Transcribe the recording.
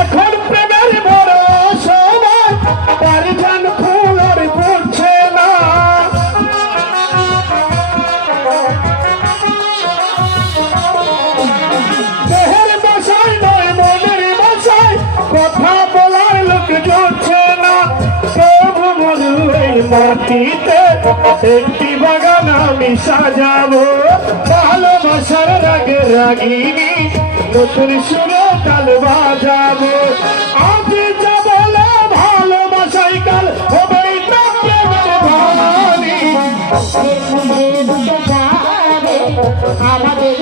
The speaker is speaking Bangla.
এখন প্রেমের বড় সময় পারিজান ফুল আর ফুটছে না দেহের বাসায় নয় মনের বাসায় কথা বলার লোক জুটছে না প্রভু মধু এই মাটিতে একটি বাগান আমি সাজাবো ভালোবাসার রাগে রাগিনী নতুন সুরে তাল বাজাবো আজ যা বলে ভালোবাসাই কাল হবেই না প্রেমের ধানি আমাদের